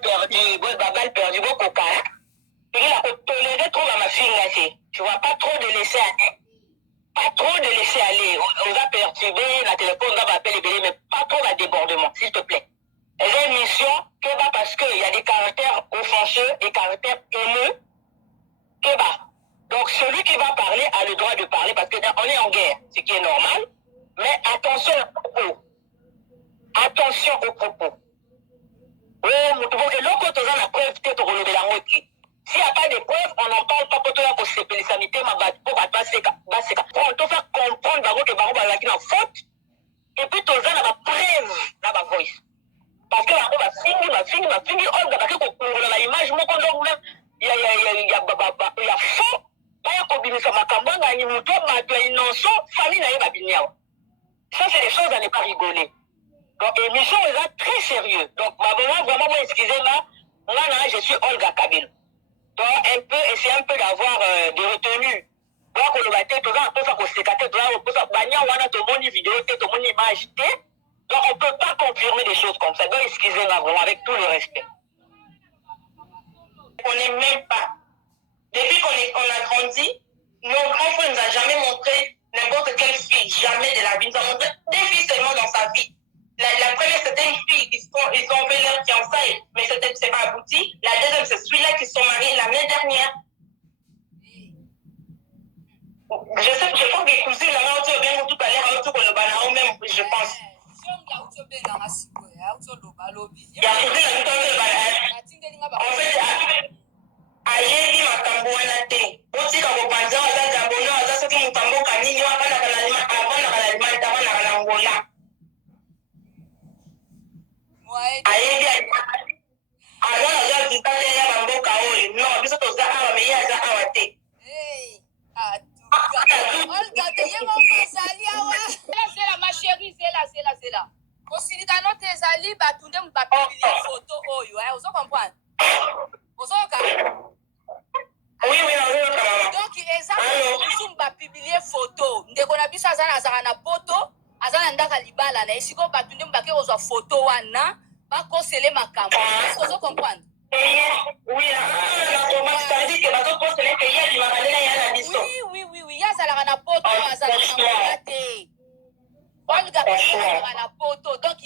balle perdue, beaucoup cas. Il a toléré trop à ma fille. Tu vois, pas trop de laisser aller. Pas trop de laisser aller. On va perturber, la téléphone, on va appeler les bébés, mais pas trop à débordement, s'il te plaît. Elle a une mission, que bah, parce qu'il y a des caractères offenseux et caractères haineux, que bah. Donc celui qui va parler a le droit de parler parce qu'on est en guerre, ce qui est normal, mais attention aux propos. Attention aux propos. Oh, l'autre, tu as la preuve, peut-être au de la moitié. S'il n'y a pas de preuves, on n'en parle pas pour toi pour se les sanité, pour on te faire comprendre que Baro va la faute, et puis tu as la preuve dans la voice. Parce que la va finir, on va faire la image, il y a faux, il y a combinaison, il y a innocent, famille n'a pas. Ça, c'est des choses à ne pas rigoler. Donc, l'émission est là très sérieux. Donc, vraiment, excusez-moi, moi, je suis Olga Kabila. Donc, essayer un peu d'avoir des retenues. Donc, on va être toujours un peu ça qu'on s'est gâté, on peut faire bagner, on a tout mon vidéo, tout mon image. Donc, on ne peut pas confirmer des choses comme ça. Donc, excusez-moi, vraiment, avec tout le respect. On n'est même pas. Depuis qu'on a grandi, nos grands frères ne nous ont jamais montré n'importe quelle fille, jamais de la vie. Ils nous ont montré des filles seulement dans sa vie. La première, c'était une fille, ils ont fait leur fiançailles, mais c'est pas abouti. La deuxième, c'est celui-là qui se sont mariés l'année dernière. Je pense que cousines, là, on a bien tout à l'heure, on a le banane même, je pense. En fait, ayebi makambo wana te otika kopanza aza jambono aza soki mokambo kanini avanaka na limata avanaka na ngola ayebi aza naza vitale ya bamboka oyo non biso toza awa me ye aza awa te zela ma chérie zela kosilitano te ezali batunde bapibilie photo oyo ozo comprendre ozoyoka oui maman donc eza mosusu bapibilie photo ndeko na biso azala na poto aza na ndaka libala na ye sikoyo batunde bake kozwa photo wana bakosele makambo ozo comprendre oui azalaka na poto azalaka na te olga azalaka na poto donc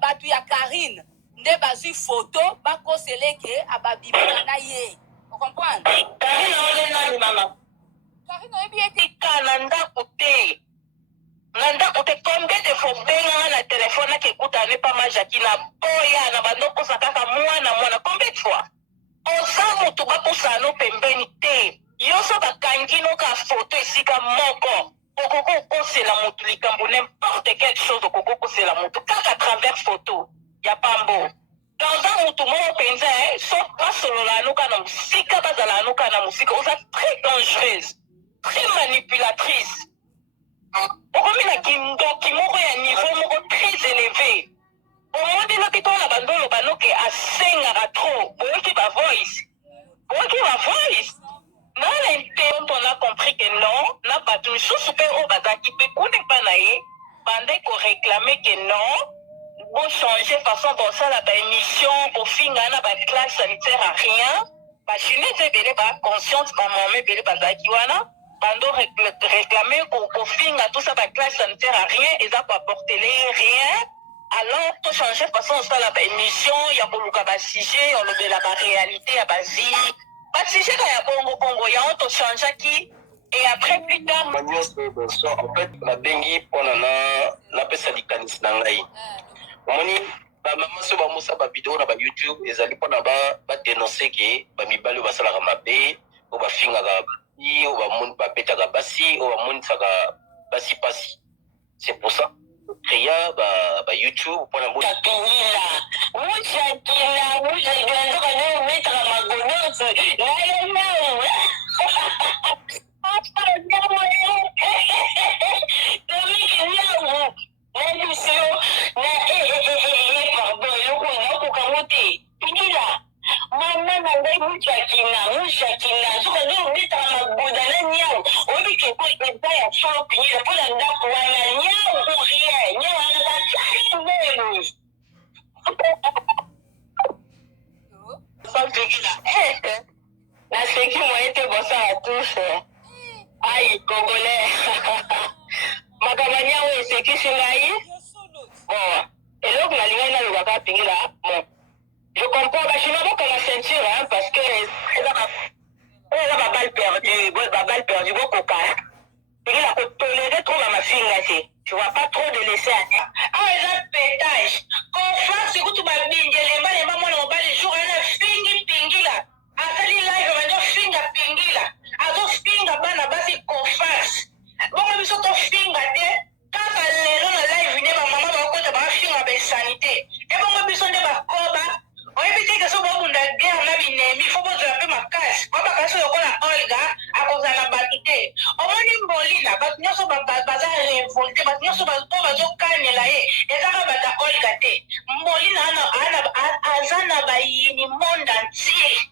bato ya Karine nde bazwi photo bakosele ke ababimaka na ye comprendre Karine olenani mama Karine oyebi ete na ndako te combien de fois benga na telefone akekutane pa majaki na boya na bandokosa kaka mwana combien de fois oza moto bakosano pembeni te yoso bakangi noka foto esika moko okoko okosela moto likambo n'importe quelque chose okoko okosela moto kaka à travers photo ya pambo dans moto moko mpenza so basolola anuka na mosika bazala anuka na mosika oza très dangereuse très manipulatrice okomi na kindoki moko ya niveau moko très élevé omoni noki tona bandolo banoke asengaka trop oyoki bavoice nana nte on a compris que non na bato misusu mpe oyo bazalaki mpe kuna mpa na ye bande koréclame que non bochanger façon bosala baémission bofinga na baclasse sanitaire à rien bachinese ebele baconscience bamama ebele bazalaki wana bando réclame kofinga tout ça baclasse sanitaire à rien eza koapportele rien alors to changer façon osala baémission ya koluka basujet olobela baréalité ya bazii basujet ka ya bongo yango tochangeaki et après plus tard en fait nabengi mpona napesa likanisi na ngai omoni bamama so bamosa bavideo na bayoutube ezali mpona badenonse ke bamibali oyo basalaka mabe oyo bafingaka basi oyo bapetaka basi oyo bamonisaka basi pasi c'est pour ça créa bayoutube mpona pingila. Naseki moyen te bosa à tous. Aïe, Congolais. Makamanya we seki singai. Bon, et l'autre la ligne na lobaka pingila. Bon. Je comprends, bah, je n'ai pas la ceinture, hein, parce que elle a balle perdue, beaucoup cas. Il a toléré trop ma fille là, tu vois pas trop de laisser à ah, ils ont pétage. Confort, c'est que tu m'as mis les mains, les mamans, on va les jours, elle a fini pingila. À quel live, on va finga pingila. À ton finga, bana basi confort. Bon, mais sur ton finga, quand elle est dans la live, ma maman va compter ma finga avec sanité. Et bon, mais besoin de ma coba. On évite que ce soit une guerre, la binemi, il faut pas draper ma casse. On va casser le col à Olga, à cause de la batute. On va dire Bolina, parce que nous sommes basés à révolter, parce que nous sommes basés au calme là, et ça va battre Olga. Bolina, Azana Bayini, monde entier.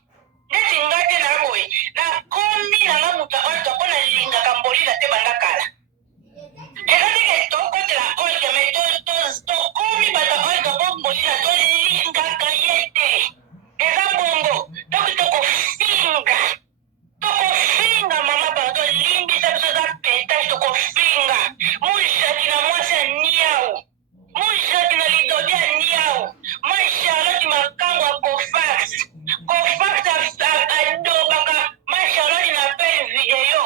Neti ngate na boy, na komi na mamuta Olga, on a linga Kambolina, te bandakala. Et là, tu es contre la Olga, mais tu komi bata Olga, bon Bolina, tu linga kayete. Et ça, bongo, donc tu finga, mama, pardon, limbi, ça me fait pétage, tu finga. Mouja, qui n'a moi, c'est niao. Mouja, qui n'a l'idolé à niao. Moi, Charlotte, qui m'a kango à Kofax. Kofax, à Dobaka. Moi, Charlotte, il m'appelle vidéo.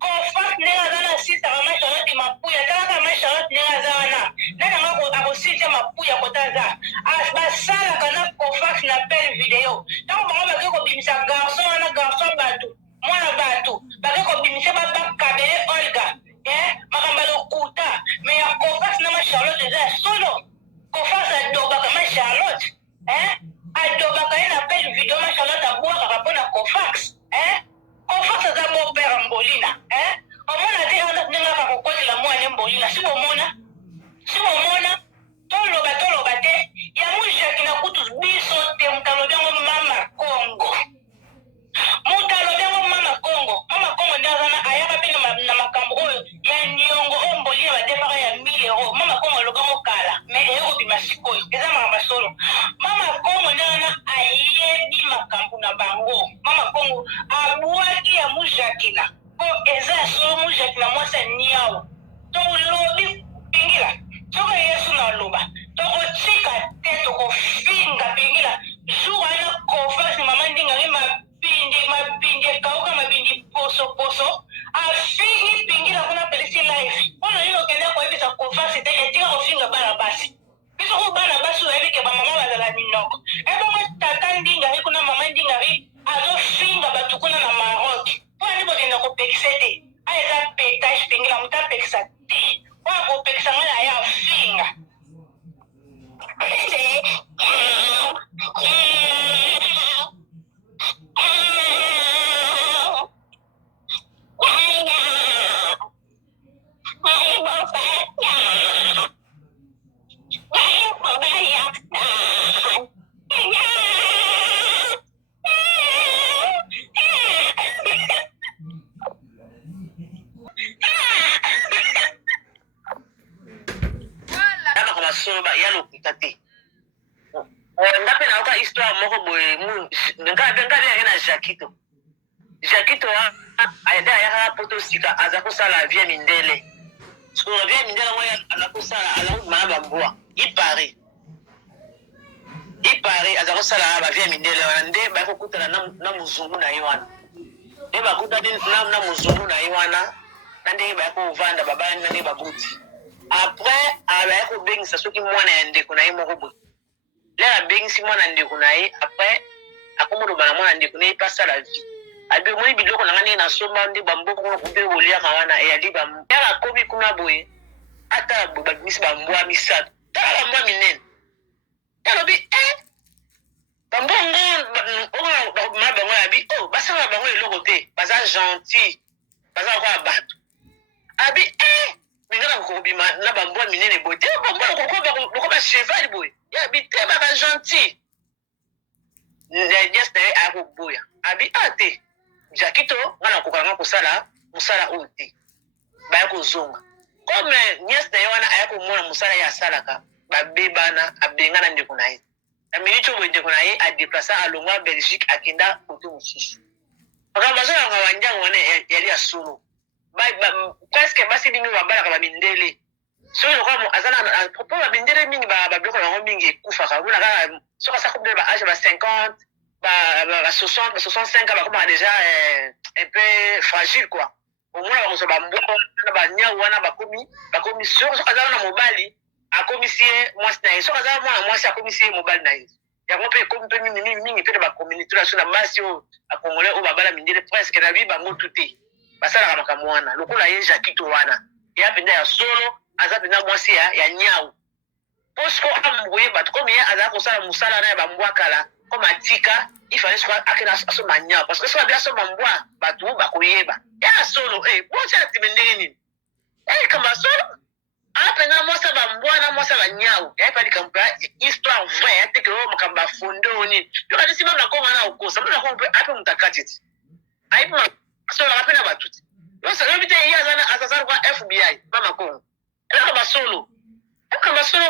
Kofax, n'est pas dans la site, ma Charlotte, il m'a pouillé. Quand ma Charlotte, n'est pas dans la n'a pas site, ma pouille à Kotaza. À ça, la Kofax, n'appelle vidéo. Donc, on va dire que ça garçon, un garçon, bateau. Moi, la bateau. Parce que je ne pas cabiner Olga. Je kuta. Mais Kofax, n'a Charlotte, déjà solo. Kofax, a Dobaka, ma Charlotte. A Dobaka, il appelle vidéo, ma Charlotte, à boire, à rapport à Kofax. Kofax, c'est un bon père en Bolina. Au moins, la terre, on a pas de la moine en Bolina. Si vous mona, tolobate, il y a un qui n'a pas tous biso, te mutalobiango mama Congo. Mutalobiango mama Congo. Mama Congo ndazana ayaka pe na makambo oyo ya niongo ombolina badepaka ya 1000 euros. Mama Congo lobango kala, mais eyoko bima sikoyo. Eza makambo solo. Mama Congo ndazana ayebi makambo na bango. Mama Congo abwaki ya mujakina. Po eza solo mujakina mwasa niao. To lobi pingila. Soko Yesu na loba. Toko chika te toko finga pingila. Jour ana Kofax mama ndinga mabindi kauka mabindi poso. A fingi pingila kuna pelisi live. Ona nino kende kwa hivi sa Kofax te etika kofinga bana basi. Biso ko bana basi wa hivi ke ba mama bazala minoko. Ebo mo tata ndinga hi kuna mama ndinga hi azo finga batukuna na Maroc. Po ani bo kende ko pexete. Aya pétage pingila muta pexa te. Wako pekisa ngana ya finga. Soba ya lokuta te. Ndape na oka histoire moko boye mu nka na Jakito. Jakito ayada ya poto sika aza kosala vie mindele. So vie mindele moya ala kosala ala mama bambua. Ipare aza kosala ba vie mindele wana nde ba kokutana na muzungu na yiwana. Nde ba kutana na muzungu na yiwana. Nde ba ko vanda baba nde ba buti. Après, elle a bien ça ce qui moi n'ende qu'on a eu mon robot. Là, la bien si moi n'ende qu'on a eu après, à comment le balama n'ende qu'on a eu pas ça la vie. À bien moi il dit qu'on a gagné dans ce monde de bambou qu'on a coupé au lit à Mawana et a dit bambou. Elle a commis qu'on a boé. Attends, boba mis bambou à misad. T'as la moi minen. Elle a dit bambou on ma bambou a dit oh bah ça va bambou le côté, bah ça gentil, bah ça quoi battre. A dit Minga ko bima na bambwa minene bote bambwa ko ba cheval boy ya bite baba gentil just a ko boya abi ate Jakito ngana ko kanga ko sala musala oti ba ko zonga comme nyes na yana aya ko mona musala ya salaka ba bebana abengana ndi kunai la minute où on a déplacé à Longwa Belgique à Kenda côté aussi parce que bazo nga wanja ngone yali ya solo presque basi bingi wabala ka mindele so yo ko azana propos ba mindele mingi ba bloko na mingi kufa ka bula ka so ka sa ko ba âge ba 50 ba 60 ba 65 ba comme déjà un peu fragile quoi au moins on se ba mbo na ba nya wana ba komi so azana na mobali akomisie moi na so azana moi si akomisie mobali na ya ko pe comme mingi pe ba communauté la so na masio a congolais o babala mindele presque na bi bango tuté basala kama kamwana lokola ye Jakito wana ya penda ya solo aza penda mwasi ya nyau posko ambuye bat comme ye aza ko sala musala na ba mbwa kala comme atika il fallait soit akena aso manya parce que so bien so mbwa batu ba koyeba ya solo bocha timendeni nini kama solo apena mosa ba mbwa na mosa ba nyau ya pa dikampa histoire vraie ya tekelo makamba fondo ni yo kanisi mama ko na ukosa mna ko ape mtakatiti aibu so la pena batuti yo sa bite ya zana asasar kwa FBI mama ko ela ba solo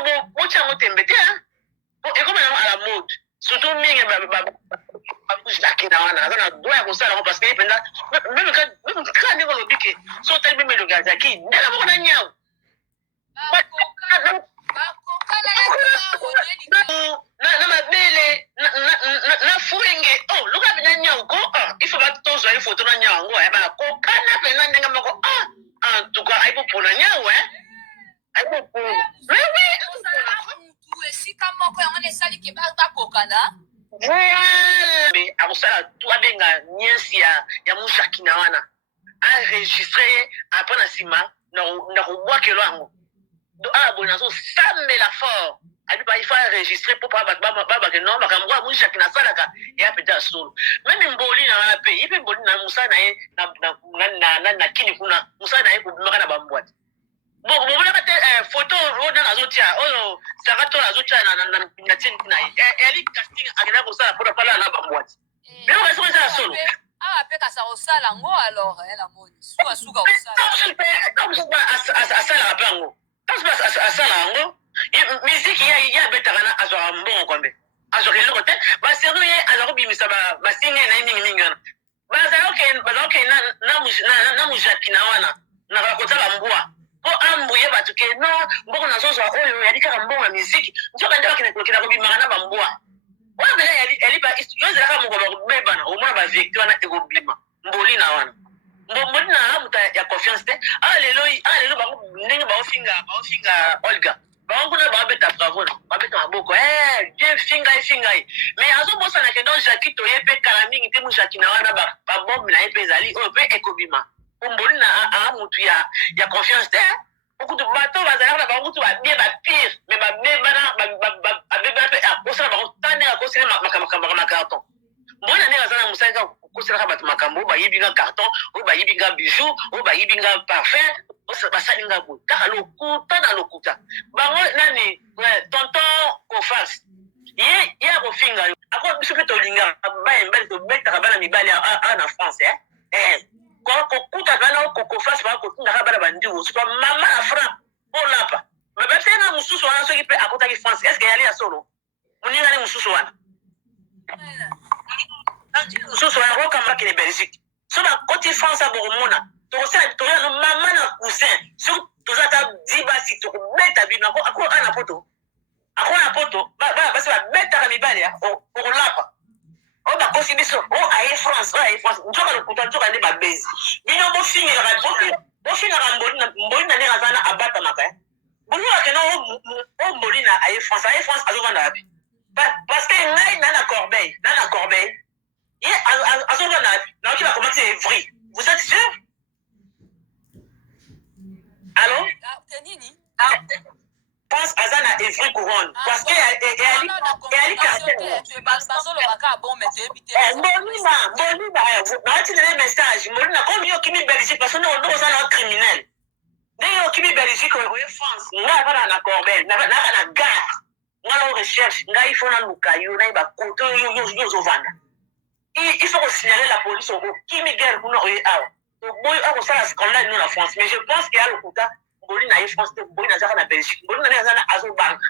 bo bocha motembete bo ekoma na ala mode surtout mingi ba kushaki na wana zana doya kusala parce que penda même quand ndiko lobike so tali meme logaza ki ndala mo na nyau na mabele na fuenge luka bina nyauko il faut pas tozo il faut tona nyango ba ko kana pena ndenga mako en tout cas aipo pona nyau aipo pona oui si kama ko yangone sali ke ba kokana mais akusala tu abenga nyensi ya mushakina wana enregistrer après na sima na kubwa kelo yango bon so samela fort ali ba il faut enregistrer pour pas baba que non bakamwa muisha kina salaka ya peta solo même mboli na pe ipe mboli na musa na kini kuna musa na kubimaka na bambwati bon bona bate photo roda na zotia sakato na zotia na tin na eli casting agena ko sala pour pas la bambwati mais on reste ça solo pe ka sa osala ngo alors la moni suka osala comme ça asala bango asala yango miziki ya betaka na azwaka mbongo kombe azwaka eloko te basero ye azwaka kobimisa basinge na ye mingimingi wana bazaloke na mujakina wana nakala kotala mbwa po ambuye bato ke no mbongo nazozwa oyo yali kaka mbongo ya miziki nzoka nde bakina kobimaka na bambwa wana pena yo ezelaka moko bakobebana omona bavecte wana ekobima mboli na wana mboli na muta ya confiance te lelo bango ndenge baofinga Olga bango kuna babeta bravo na babeta maboko bien finga mais azobosana ke donc Jakito ye pe kala mingi te mujakina wana babombe na ye pe ezali oyo pe ekobima mboli na mutu ya confiance te okutu bato bazalaka na bango kutu babie bapire mais babebana pe akosala bango tane akosala makambo makarton mboli na ndenge aza na mosala kosalaka bato makambo bayibinga carton oyo bayibinga bijou oyo bayibinga parfum basalinga boye kaka lokuta na lokuta bango nani tonton Kofas ye akofinga yo ako biso mpe tolingaka bayembali tobetaka bana mibali na France kokuta bana Kofas bakotindaka bana bandiwo sopa mama na Franc olapa bapetenga mosusu wana soki mpe akotaki France estce yali ya solo moningani mosusu wana mosusu wana kokambakene Belgique so bakoti France abokomona tokosala toya no mama na cousin so tozata dibasi tokobeta bino ako ana poto basi babetaka mibali okolapa o bakosi biso aye France nzoka lokuta nzoka nde babezi bino bofingaka mboli na ndenge azana abatamaka bolingaka no mboli na aye France azovanda wapi parce que ngai nana Corbeille ye azovanda wapi naoki bakomati Evry vous êtes sûr? Allô? Pense à Zana Evry Couronne. Parce que elle est message. Comme yo qui Belgique, parce que nous sommes criminels. Nous qui Belgique, France. Nous avons na Corbeil, nous avons na gare. Nous avons recherche. Nous il faut na lukayo, na ba koto yo zovanda. Il faut signaler la police au qui me guerre pour nous awa. Boy a ça scandale nous la France, mais je pense qu'il y a le quota Boli na France, Boli na Belgique, Boli na Azo Bank.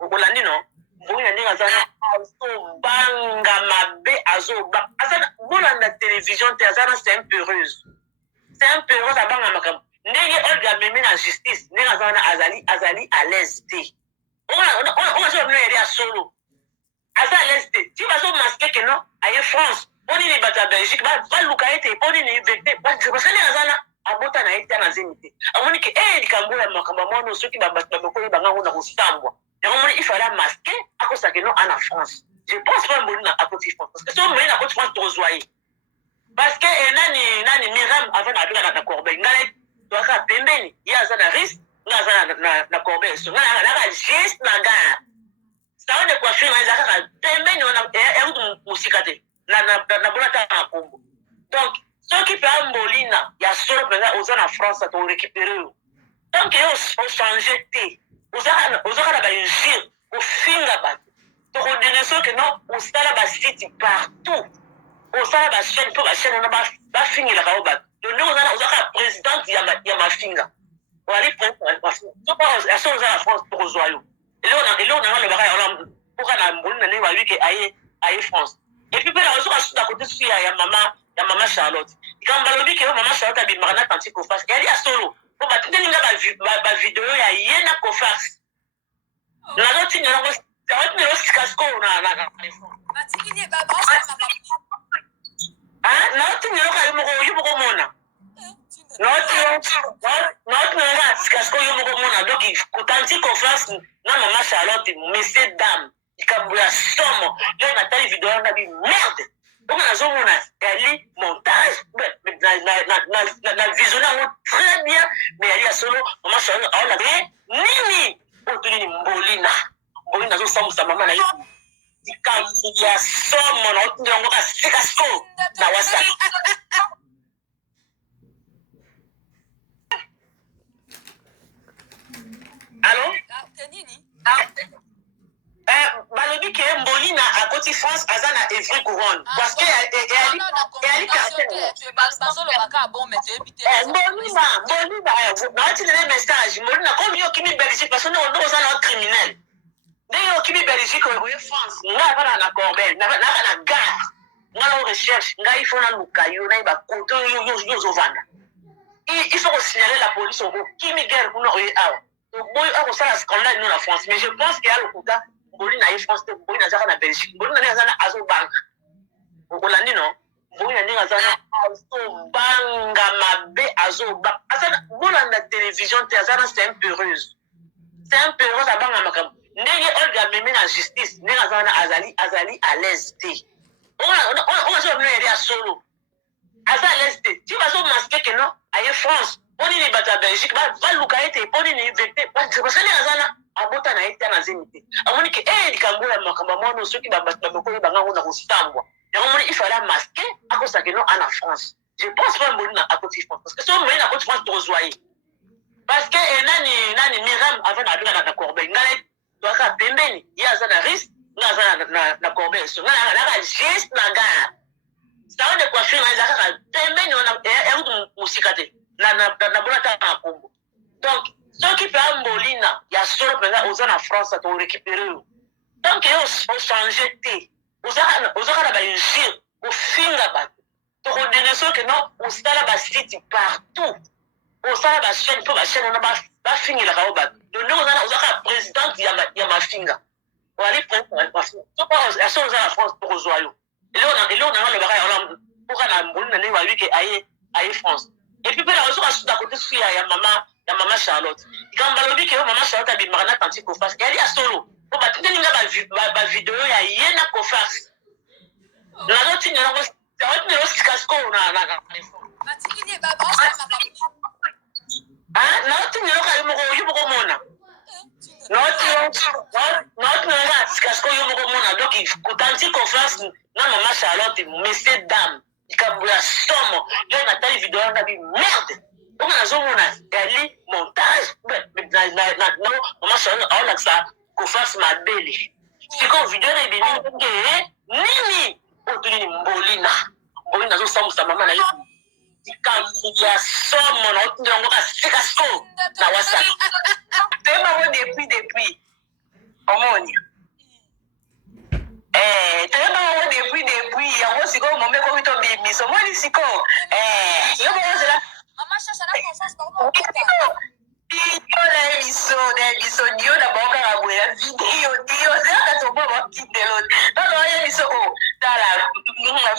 Bolandi non. mbongi na ndenge aza na azobanga mabe azobanga aza bolanda télévision te aza na c'est un peureuse abanga makambo ndenge olga amemi na justice ndenge aza wana azali à l'aise te ongazoba bino yeli ya solo aza à l'aise te ti bazomaske ke no aye France mpo nini bato ya belgique baluka ye te mpo nini vete basali aza na abota na ye te na zemi te amoni ke likambo ya makambo mwana soki bato bakoyi bangango na kosambwa yango moni ifale amaske akosake no ana France je pense pas mboli na akoti France parce que so mboli na akoti France tokozwa ye parce que nani Miram avant na na Corbeil ngale toaka pembeni ye aza na risque nga aza na Corbeil so ngala na juste na gare salon de coiffure na ezaka ka pembeni wana ya musika te na bona ta na kombo donc soki pe ambolina ya solo penza oza na France to récupérer yo donc yo o changer te ozaka na ba injure ofinga bato to kodene soki no osala ba site partout osala bachaîne mpo bachaîne wana bafingilaka yo bato donde ozaka présidente ya mafinga oali aso oza na France tokozwa yo eloko nanga lobaka yango mpoka na mboli na ndenge baluki aye France epuis mpe na ozoka suta kote susu ya mama Charlotte likambo balobi ke yo mama Charlotte abimaka na tanti Cofax eyali ya solo mpo batindelinga bavideo ya ye na Cofax nazotindelako sikasiko na naotindelaka yo moko mona naotindelaka sikasiko yo moko mona donc kotanti Cofax na mama Charlotte messieurs dames likambo ya somo yo natali video wana merde onga nazomona yali montage na visionne yango très bien mais yali ya solo mama Charlotte aona nini otunini mboli nazosambusa mama na ye likambo ya somo naotindela yango kasikasiko na WhatsApp allo balobi ke mbolina akoti France aza na Evry Couronne parce que eyali naotinele message mbolina comme yo okimi Belgique parce que oza na criminel ndenge okimi Belgique oye France ngai avana na Corbeil naka na gare nga na recherche ngai ifo naluka yo nayi bakote yo ozovanda il faut kosignale la police okimi guerre kuna oye awa boyo akosala scandale no na France mais je pense ke ya lokuta mboli na ye France te mboli nazaka na Belgique mboli na ndenge aza na azobanga okolandi no mboli na ndenge aza na azobanga mabe azobanga aza na bolanda télévision te aza na c'est un peureuse abanga makambo ndenge olga amemi na justice ndenge aza wana azali à l'aise te ongazoba bino yeli ya solo aza à l'aise te ti bazomaske ke no aye France mpo nini bato ya Belgique baluka ye te mpo nini vete basali aza na abota na ye te na zemi te amoni ke likambo ya makambo mwana soki bato bakoyi bangango na kosambwa yango moni ifale amaske akosake no ana France je pense pas mboli na akoti France parce que so mboli na akoti France tokozwa ye parce que nani Miram avant na na Corbeil ngale toaka pembeni ye aza na risque nga aza na Corbeil so ngala naka juste na gare salon de coiffure na ezaka ka pembeni wana ya musika te na bona ta na kombo donc soki pe ambolina ya solo penza oza na France to récupérer yo donc yo o changer te ozaka na ba injure ofinga bato to kodene soki no osala ba site partout osala ba chaîne mpo ba chaîne wana bafingilaka yo bato donde ozaka présidente ya mafinga oali aso oza na France tokozwa yo eloko nanga lobaka yango mpoka na mboli na ndenge baluki aye France epuis mpe na ozoka suta kote susu ya mama Charlotte likambo balobi ke yo mama Charlotte abimaka na tanti Cofax eyali ya solo mpo batindelinga bavideo ya ye na Cofax nazotindelako sikasiko naotindelaka yo moko mona naotindelaka sikasiko yo moko mona donc kotanti Cofax na mama Charlotte messieurs dames likambo ya somo yo natali video wana merde onga nazomona yali montage mama Charlotte aolakisa Cofax mabele siko video na ebimi nge nini otunini mboli nazosambusa mama na ye likambo ya somo naotindela yango kasikasiko na WhatsApp temango depuis omoni tellement depuis yango sikoyo momeko wito bimiso moni siko yo bozela Maman cherche la confiance par rapport biso dio na bango kaka boye ya video dio zelaka tobo bakitelo tala oye biso o tala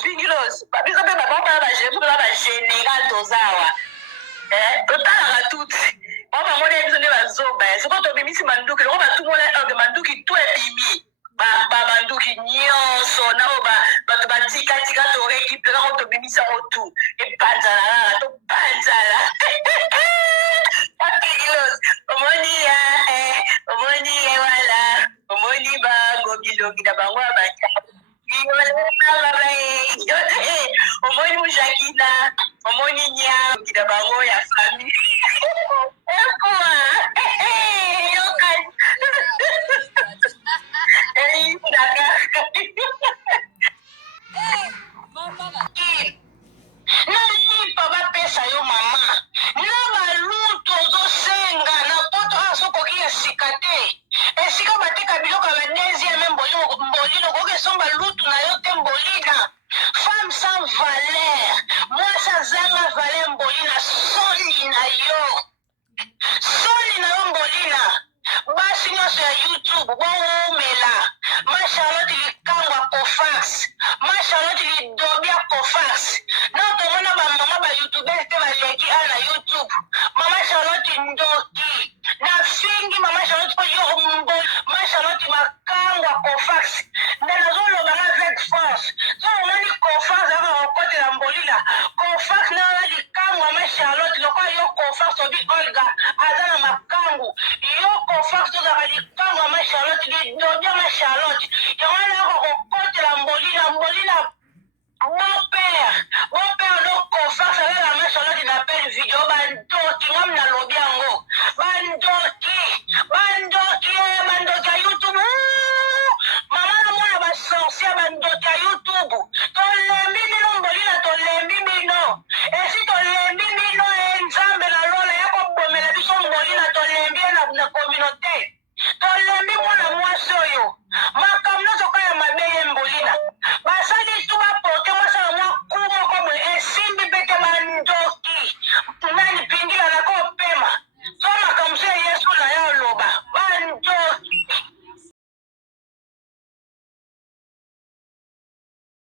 bingilos biso mpe babango kaka bagénéral tozawa totalaka tuti o bamoni ya biso nde bazoba soko tobimisi manduki loko batumona manduki to ebimi babanduki nyonso nao bato batikatika torekipera ko tobimisa ngo tu epanzala kaka topanzala omoni ya omoni ye wala omoni bango bilongi na bango omoni mujakina omoni nyangi na bango ya famille nalipa bapesa yo mama na balutu ozosenga na poto azokoki ya sika te esika bateka biloko ya badesieme mbolino koki esomba lutu na yo te mbolina femme sans valeur mwasi azanga valeur mbolina soni na yo mbolina basi nyonso ya youtube boumela ma charlotte likangwa cofax ma charlotte lidobia cofax na tomona bamama bayoutubers te baleki a na youtube mama charlotte ndoki na fingi mama charlotte po yo ma charlotte makangwa cofax nde nazolobanga avec force so omoni cofax aka okotela mbolila cofax na likangwa ma charlotte lokola yo cofax obi olga aza na makangu yo cofax tozaka likangwa ma charlotte lidobia ma charlotte yango nako kokotela mbolina bon père no cofax avec la ma charlotte d'appel vidéo bandoki ngam na lobi